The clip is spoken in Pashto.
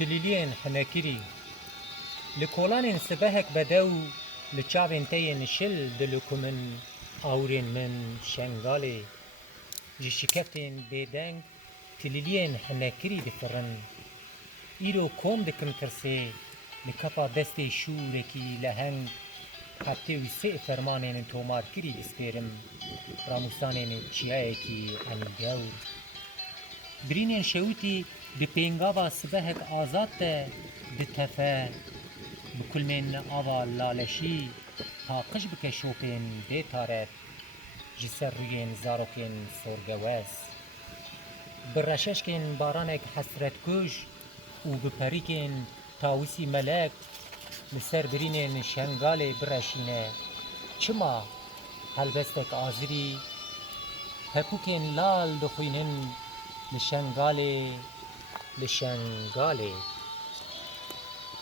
تلیلین حنکری لکولان سبهک بدو لچاوین تین شل دلکمن آورین من شنگاله جشکفتین بیدنگ تلیلین حنکری دفرن ایرو کوم دکم ترسه لکفا دست شورکی لهنگ حتی و سه فرمانین تومار کری دستیرم راموسانین چیایی کی انگور برینین شویتی به پینگاوا سبهک آزاد ده دتفه بکل من آوا لالشی تاقش بکه شوپین بیتارت جسر روین زاروکین سرگوز برششکین بارانک حسرت کش و بپریکین تاویسی ملک لسر برینین شنگال برشینه چما هلبستک آزری هپوکین لال دخوینن لشنگاله